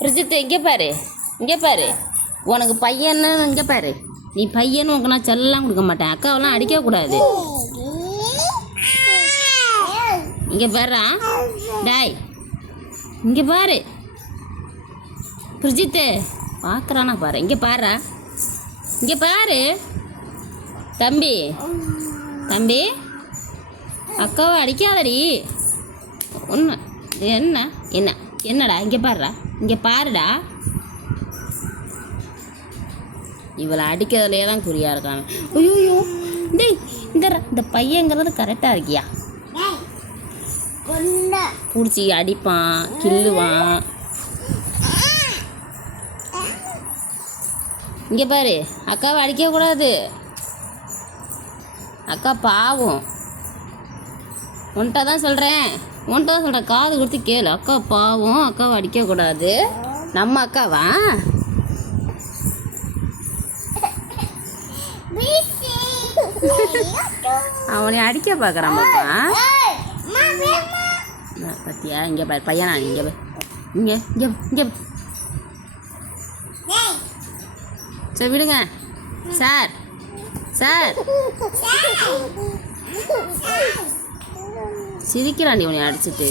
பிரஜித் இங்கே பாரு, இங்கே பாரு. உனக்கு பையன்னு இங்கே பாரு. நீ பையன்னு உனக்கு நான் செல்லாம் கொடுக்க மாட்டேன். அக்காவெல்லாம் அடிக்கக்கூடாது. இங்கே பாருடா டாய், இங்கே பாரு. பிரஜித்து பார்க்குறானா பாரு. இங்கே பாருடா, இங்கே பாரு. தம்பி தம்பி, அக்காவை அடிக்காதடி. ஒன்று என்ன என்ன என்னடா, இங்கே பாருடா, இங்கே பாருடா. இவளை அடிக்கிறதுலே தான் குறியாக இருக்காங்க. ஐயோ டேய், இந்த பையங்கிறது கரெக்டாக இருக்கியா? பிடிச்சி அடிப்பான், கில்லுவான். இங்கே பாரு, அக்காவை அடிக்கக்கூடாது. அக்கா பாவம். உன்கிட்ட தான் சொல்கிறேன், காது கொடுத்து கேளு. அக்கா பாவம், அக்காவை அடிக்கக்கூடாது. நம்ம அக்காவா? அவனை அடிக்க பார்க்குறான் பாப்பா. பத்தியா? இங்கே பாரு பையனா, இங்கே பாரு, இங்கே இங்கே இங்கே. சரி விடுங்க சார். சார் சிரிக்கிறாண்டி உன்னை அடிச்சுட்டு.